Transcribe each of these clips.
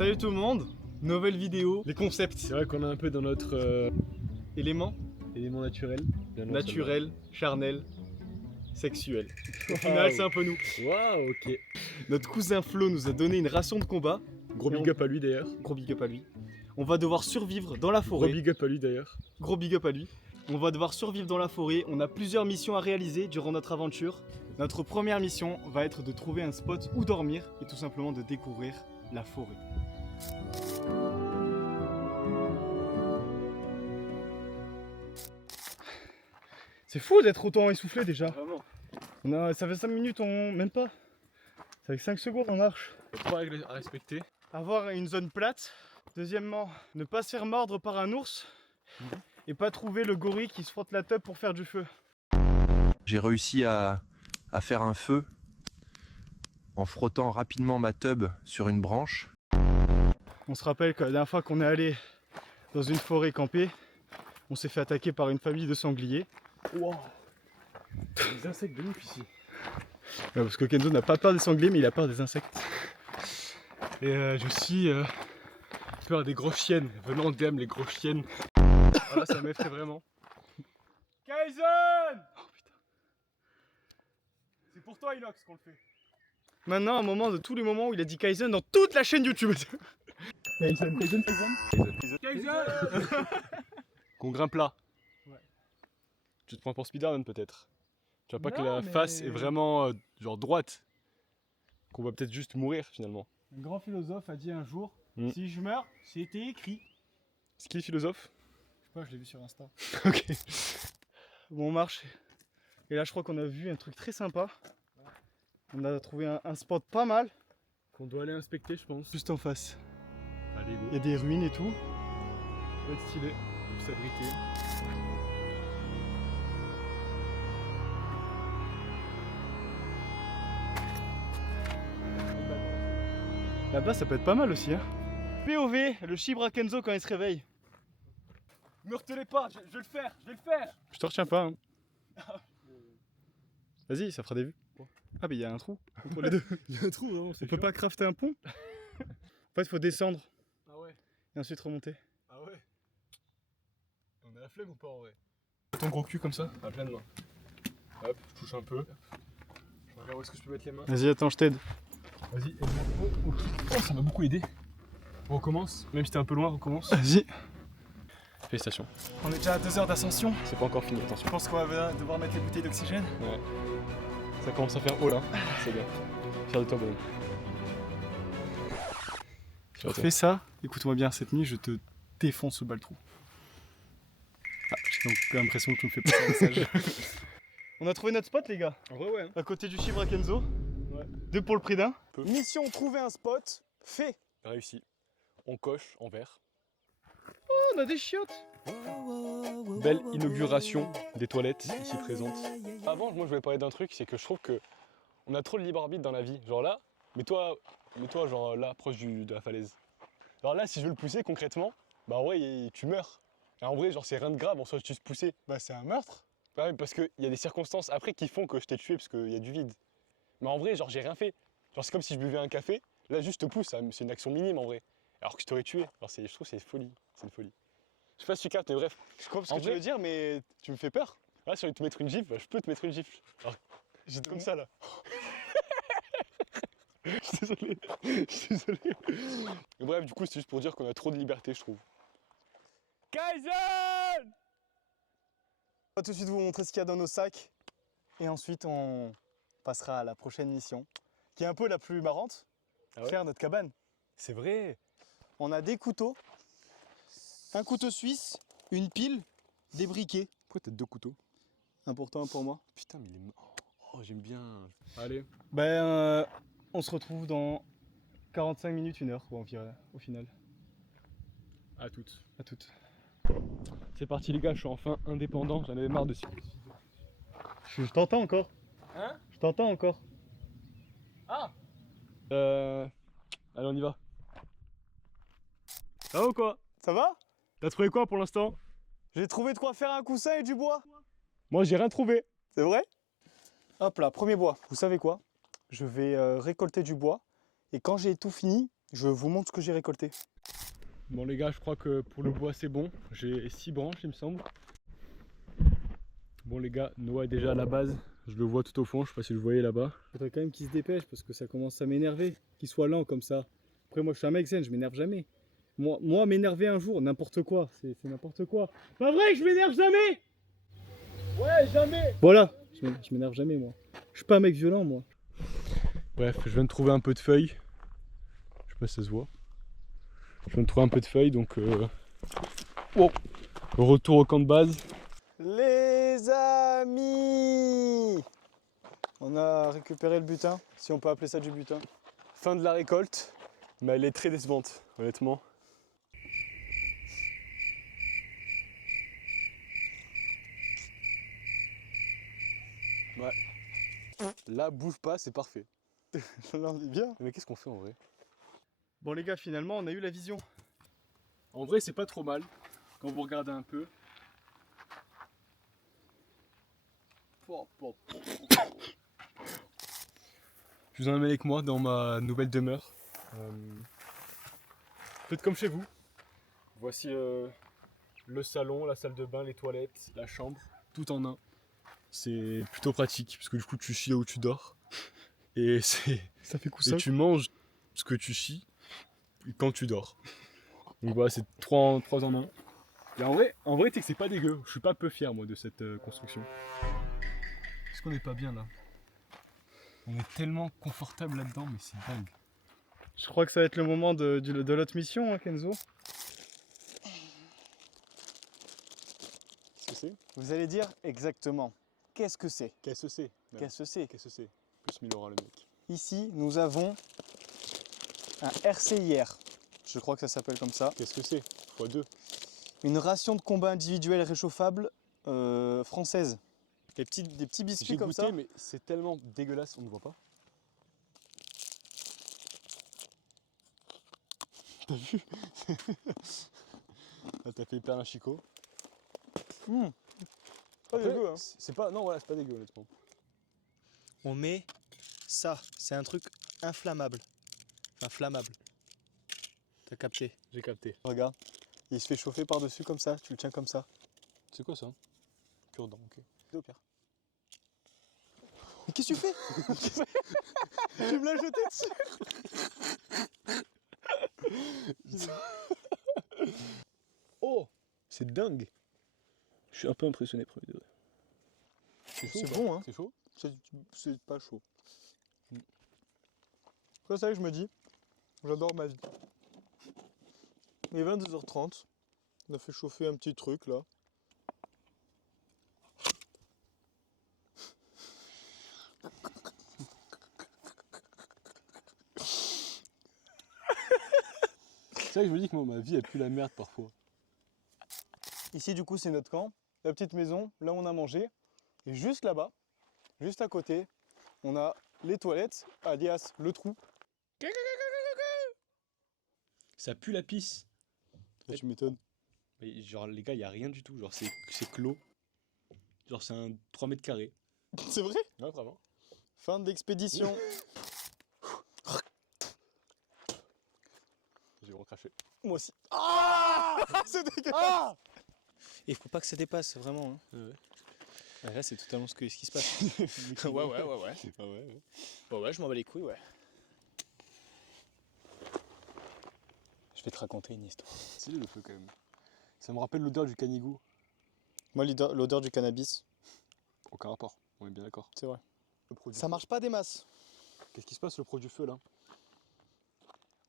Salut tout le monde, nouvelle vidéo, les concepts. C'est vrai qu'on est un peu dans notre Éléments élément naturel. naturels, charnels, sexuels. Au final, c'est un peu nous. Waouh, ok. Notre cousin Flo nous a donné une ration de combat. Gros Et big up à lui d'ailleurs. Gros big up à lui. On va devoir survivre dans la Gros forêt. big up à lui d'ailleurs. Gros big up à lui. On va devoir survivre dans la forêt. On a plusieurs missions à réaliser durant notre aventure. Notre première mission va être de trouver un spot où dormir et tout simplement de découvrir la forêt. C'est fou d'être autant essoufflé déjà. Vraiment. Ça fait 5 minutes, même pas. Ça fait 5 secondes on marche. Il y a 3 règles à respecter. Avoir une zone plate. Deuxièmement, ne pas se faire mordre par un ours. Et pas trouver le gorille qui se frotte la teub pour faire du feu. J'ai réussi à faire un feu en frottant rapidement ma teub sur une branche. On se rappelle que la dernière fois qu'on est allé dans une forêt campée, on s'est fait attaquer par une famille de sangliers. Wow. Des insectes de ouf ici. Ouais, parce que Kenzo n'a pas peur des sangliers, mais il a peur des insectes. Et j'ai aussi peur des grosses chiennes. Venant en DM les grosses chiennes. Voilà, ça m'effraie vraiment. Kaizen! Oh putain. C'est pour toi Inox qu'on le fait. Maintenant, un moment de tous les moments où il a dit Kaizen dans toute la chaîne YouTube. Kaizen. Qu'on grimpe là. Ouais. Tu te prends pour Spider-Man peut-être. Tu vois pas que Non, la mais- face est vraiment genre droite. Qu'on va peut-être juste mourir finalement. Un grand philosophe a dit un jour, Si je meurs, c'était écrit. C'est qui le philosophe? Je sais pas, je l'ai vu sur Insta. Ok. Bon, on marche. Et là, je crois qu'on a vu un truc très sympa. On a trouvé un spot pas mal, Qu'on doit aller inspecter je pense. juste en face. Allez Il y a go. des ruines et tout. Ça va être stylé. Pour s'abriter. Là-bas, ça peut être pas mal aussi. Hein. POV, le Shibra Kenzo quand il se réveille. Me retenez pas, je vais le faire, Je te retiens pas. Hein. Vas-y, ça fera des vues. Ah, mais il y a un trou entre les deux. Il y a un trou vraiment. On peut pas crafter un pont. En fait, il faut descendre Ah ouais. et ensuite remonter. Ah ouais. On a la flemme ou pas en vrai? Ton gros cul comme ça, à pleine main. Hop, je touche un peu. Je regarde où est-ce que je peux mettre les mains. Vas-y, attends, je t'aide. Vas-y, aide-moi. Oh, ça m'a beaucoup aidé. On recommence, même si t'es un peu loin, on recommence. Vas-y. Félicitations. On est déjà à 2 heures d'ascension. C'est pas encore fini, attention. Je pense qu'on va devoir mettre les bouteilles d'oxygène. Ça commence à faire haut là. C'est bien. Fier de toi, bonhomme. Fier de toi. Fais ça, écoute-moi bien, cette nuit, je te défonce ce baltrou. Ah, j'ai donc l'impression que tu me fais passer un message. On a trouvé notre spot, les gars. En vrai, ouais. Hein. À côté du Shibra Kenzo. Ouais. 2 pour le prix d'un. Peu. Mission trouver un spot. Fait. Réussi. On coche en vert. Oh, on a des chiottes. Belle inauguration des toilettes ici présentes. Avant, moi je voulais parler d'un truc, c'est que je trouve que on a trop de libre arbitre dans la vie. Genre là, mets-toi genre là, proche de la falaise. Alors là, si je veux le pousser concrètement, bah en vrai, tu meurs. Et en vrai, genre c'est rien de grave, en soi, juste pousser. Bah, c'est un meurtre. Bah oui, parce qu'il y a des circonstances après qui font que je t'ai tué parce qu'il y a du vide. Mais en vrai, genre j'ai rien fait. Genre c'est comme si je buvais un café, là juste je te pousse, c'est une action minime en vrai. Alors que je t'aurais tué. Alors je trouve que c'est folie. C'est une folie. Je sais pas si tu captes, mais bref. Je comprends ce En que tu vrai- veux dire, mais tu me fais peur. Là, si on veut te mettre une gifle, je peux te mettre une gifle. Alors, j'étais comme ça là. Je suis désolé. Je suis désolé. Mais bref, du coup, c'est juste pour dire qu'on a trop de liberté, je trouve. Kaizen! On va tout de suite vous montrer ce qu'il y a dans nos sacs. Et ensuite, on passera à la prochaine mission, qui est un peu la plus marrante. Ah ouais? Faire notre cabane. C'est vrai. On a des couteaux, un couteau suisse, une pile, des briquets. Pourquoi t'as 2 couteaux? Important pour moi. Putain, mais il est. Oh, j'aime bien. Allez. Ben, on se retrouve dans 45 minutes, 1 heure, quoi, environ, au final. À toutes. À toutes. C'est parti, les gars, je suis enfin indépendant. J'en avais marre de. Je t'entends encore. Hein? Je t'entends encore. Ah! Allez, on y va. Ça va ou quoi? Ça va? T'as trouvé quoi pour l'instant? J'ai trouvé de quoi faire un coussin et du bois. Moi, j'ai rien trouvé. C'est vrai? Hop là, premier bois. Vous savez quoi? Je vais récolter du bois. Et quand j'ai tout fini, Je vous montre ce que j'ai récolté. Bon les gars, je crois que pour le bois c'est bon. J'ai 6 branches il me semble. Bon les gars, Noah est déjà à la base. Je le vois tout au fond, je sais pas si vous le voyez là-bas. Faudrait quand même qu'il se dépêche parce que ça commence à m'énerver. Qu'il soit lent comme ça. Après moi je suis un mec zen, je m'énerve jamais. Moi m'énerver un jour, n'importe quoi, c'est n'importe quoi. Pas vrai que je m'énerve jamais. Ouais, jamais. Voilà, je m'énerve jamais moi. Je suis pas un mec violent moi. Bref, je viens de trouver un peu de feuilles. Je sais pas si ça se voit. Je viens de trouver un peu de feuilles donc retour au camp de base. Les amis, on a récupéré le butin, si on peut appeler ça du butin. Fin de la récolte, mais elle est très décevante, honnêtement. Ouais. Là, bouge pas, c'est parfait. Là on est bien. Mais qu'est-ce qu'on fait en vrai? Bon les gars, finalement on a eu la vision. En vrai, c'est pas trop mal quand vous regardez un peu. Je vous emmène avec moi dans ma nouvelle demeure. Faites comme chez vous. Voici le salon, la salle de bain, les toilettes, la chambre, tout en un. C'est plutôt pratique parce que du coup tu chies là où tu dors et Ça fait coup et tu manges ce que tu chies quand tu dors. Donc voilà, c'est 3 en 1. Et en vrai, tu sais que c'est pas dégueu. Je suis pas peu fier moi de cette construction. Est-ce qu'on est pas bien là? On est tellement confortable là-dedans, mais c'est dingue. Je crois que ça va être le moment de l'autre mission, hein, Kenzo. Qu'est-ce que c'est? Vous allez dire exactement qu'est-ce que c'est. Qu'est-ce que c'est? Qu'est-ce que c'est? Qu'est-ce que c'est? Plus 1000 € le mec. Ici, nous avons un RCIR. Je crois que ça s'appelle comme ça. Qu'est-ce que c'est? x2. Une ration de combat individuelle réchauffable française. Des petits biscuits J'ai comme goûté, ça. mais c'est tellement dégueulasse, on ne voit pas. T'as vu? Là, t'as fait hyper un chicot. Pas Après, dégueu, hein. c'est pas, non, voilà, c'est pas dégueu, honnêtement. On met ça. C'est un truc inflammable. Enfin, flammable. T'as capté? J'ai capté. Regarde. Il se fait chauffer par-dessus comme ça. Tu le tiens comme ça. C'est quoi ça? Cure-dent, ok. Au pire. Mais qu'est-ce que tu fais? Tu me l'as jeté dessus. Oh! C'est dingue! Je suis un peu impressionné, premier degré. C'est ou pas? bon, hein. C'est chaud? C'est pas chaud. Après ça, je me dis, j'adore ma vie. Il est 22h30. On a fait chauffer un petit truc là. C'est vrai que je me dis que moi, ma vie elle pue la merde parfois. Ici, du coup, c'est notre camp. La petite maison, là où on a mangé. Et juste là-bas, juste à côté, on a les toilettes, alias le trou. Ça pue la pisse. Ah, tu m'étonnes. Mais genre, les gars, y a rien du tout. Genre, c'est clos. Genre, c'est un 3 mètres carrés. C'est vrai? Ouais, vraiment. Fin de l'expédition. J'ai recraché. Moi aussi. Ah c'est dégueulasse. Il faut pas que ça dépasse, vraiment. Hein. Ouais. Ah, là, c'est totalement ce qui se passe. Ouais. Ouais, je m'en bats les couilles, ouais. Je vais te raconter une histoire. C'est le feu quand même. Ça me rappelle l'odeur du canigou. Moi, l'odeur du cannabis, Aucun rapport, on est bien d'accord. c'est vrai. Le produit Ça feu. marche pas des masses. Qu'est-ce qui se passe le produit feu là?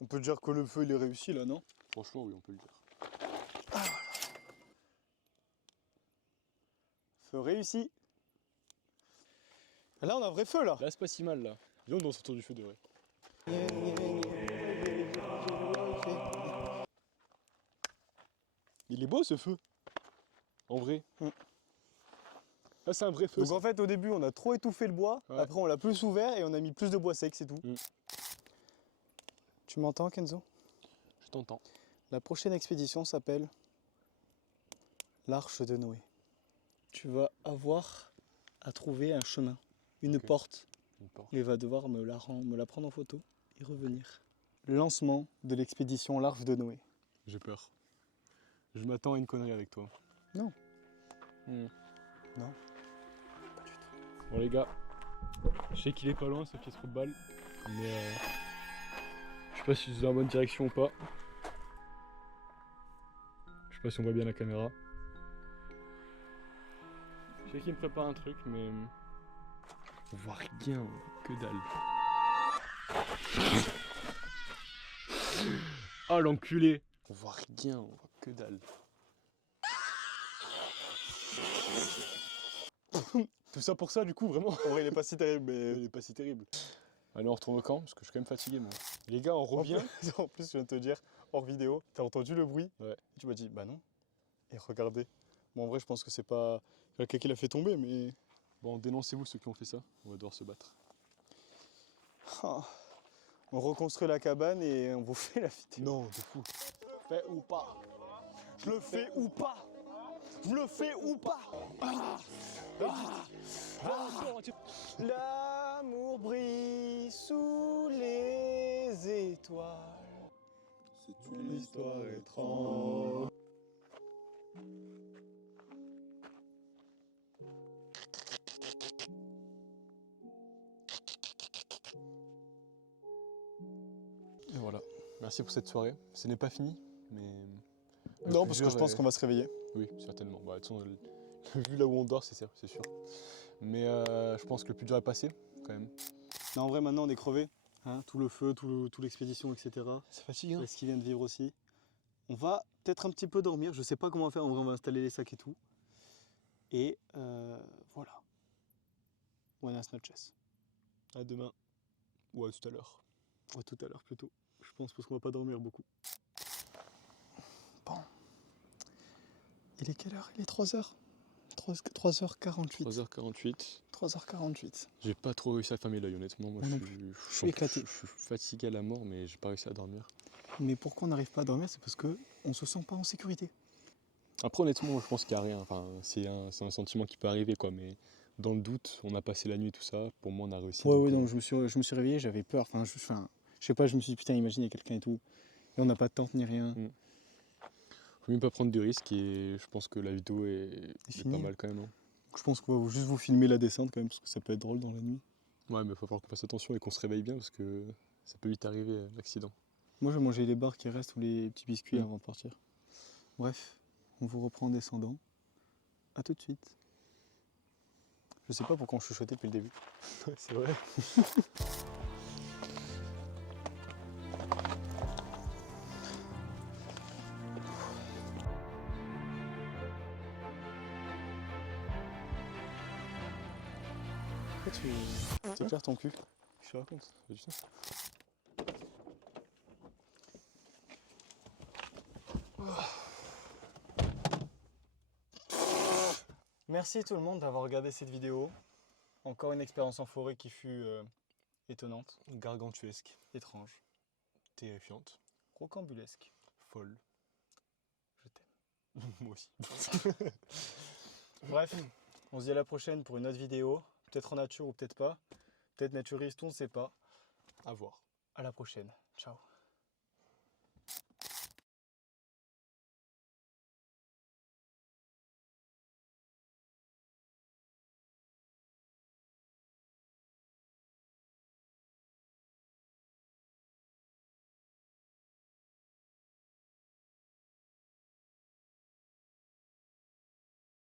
On peut dire que le feu, il est réussi, là, non? Franchement, oui, on peut le dire. Feu réussi. Là, on a un vrai feu, là. Là, c'est pas si mal là. Viens, on danse autour du feu de vrai. Il est beau ce feu. En vrai. Là, c'est un vrai feu. Donc, en fait, au début, on a trop étouffé le bois. Ouais. Après, on l'a plus ouvert et on a mis plus de bois sec, c'est tout. Tu m'entends, Kenzo? Je t'entends. La prochaine expédition s'appelle l'Arche de Noé. Tu vas avoir à trouver un chemin, une Ok. porte. Une porte. Il va devoir me la prendre en photo et revenir. Lancement de l'expédition l'Arche de Noé. J'ai peur. Je m'attends à une connerie avec toi. Non. Hmm. Non. Bon les gars, je sais qu'il est pas loin ce petit trou de balle, mais je sais pas si c'est dans la bonne direction ou pas. Je sais pas si on voit bien la caméra. Je sais qu'il me prépare un truc, mais on voit rien, que dalle. Oh l'enculé! On voit rien, on voit que dalle. Tout ça pour ça du coup, vraiment. En vrai, il est pas si terrible, mais. Il est pas si terrible. Allez, on retourne au camp parce que je suis quand même fatigué moi. Les gars, on revient. En plus, je viens de te dire, hors vidéo, t'as entendu le bruit? Ouais. Tu m'as dit, bah non. Et regardez. Bon, en vrai, je pense que c'est pas quelqu'un qui l'a fait tomber, mais. Bon, dénoncez-vous ceux qui ont fait ça. On va devoir se battre. Ah. On reconstruit la cabane et on vous fait la vidéo. Non, de fou. Fais ou pas? Je le fais ou pas? Je le fais ou pas? L'amour brille sous les étoiles. C'est une histoire étrange. Et voilà. Merci pour cette soirée. Ce n'est pas fini, mais. Non, parce que je pense qu'on va se réveiller. Oui, certainement. Bah, de toute façon, vu là où on dort, c'est sûr. Mais je pense que le plus dur est passé, quand même. Non, en vrai, maintenant, on est crevé. Hein, tout le feu, tout l'expédition, etc. Ça fatigue, hein. Et ce qui vient de vivre aussi. On va peut-être un petit peu dormir. Je sais pas comment on va faire. En vrai, on va installer les sacs et tout. Et voilà. Buenas noches. À demain. Ou à tout à l'heure. Ou à tout à l'heure plutôt. Je pense parce qu'on va pas dormir beaucoup. Bon. Il est quelle heure? Il est 3h. 3h48. 3h48. 3h48. J'ai pas trop réussi à fermer l'œil, honnêtement. Moi, Moi non je suis éclaté. Je suis fatigué à la mort, mais j'ai pas réussi à dormir. Mais pourquoi on n'arrive pas à dormir? C'est parce qu'on se sent pas en sécurité. Après, honnêtement, moi, je pense qu'il n'y a rien. Enfin, c'est un sentiment qui peut arriver, quoi. Mais dans le doute, on a passé la nuit et tout ça. Pour moi, on a réussi. Ouais, donc, ouais, donc je me suis réveillé, j'avais peur. Enfin, je sais pas, je me suis dit, putain, imagine, il y a quelqu'un et tout. Et on n'a pas de tente ni rien. Faut mieux pas prendre de risques et je pense que la vidéo est finie. pas mal quand même. Hein. Je pense qu'on va juste vous filmer la descente quand même, parce que ça peut être drôle dans la nuit. Ouais, mais il va falloir qu'on fasse attention et qu'on se réveille bien parce que ça peut vite arriver l'accident. Moi, je vais manger les barres qui restent ou les petits biscuits avant de partir. Bref, on vous reprend en descendant. A tout de suite. Je sais pas pourquoi on chuchotait depuis le début. C'est vrai. Pourquoi tu t'éclaires ton cul? Je te raconte. Pas du tout. Merci tout le monde d'avoir regardé cette vidéo. Encore une expérience en forêt qui fut étonnante, Gargantuesque. étrange, Terrifiante. rocambolesque. Folle. Je t'aime. Moi aussi. Bref, on se dit à la prochaine pour une autre vidéo. Peut-être en nature ou peut-être pas. Peut-être naturiste, on ne sait pas. À voir. À la prochaine. Ciao.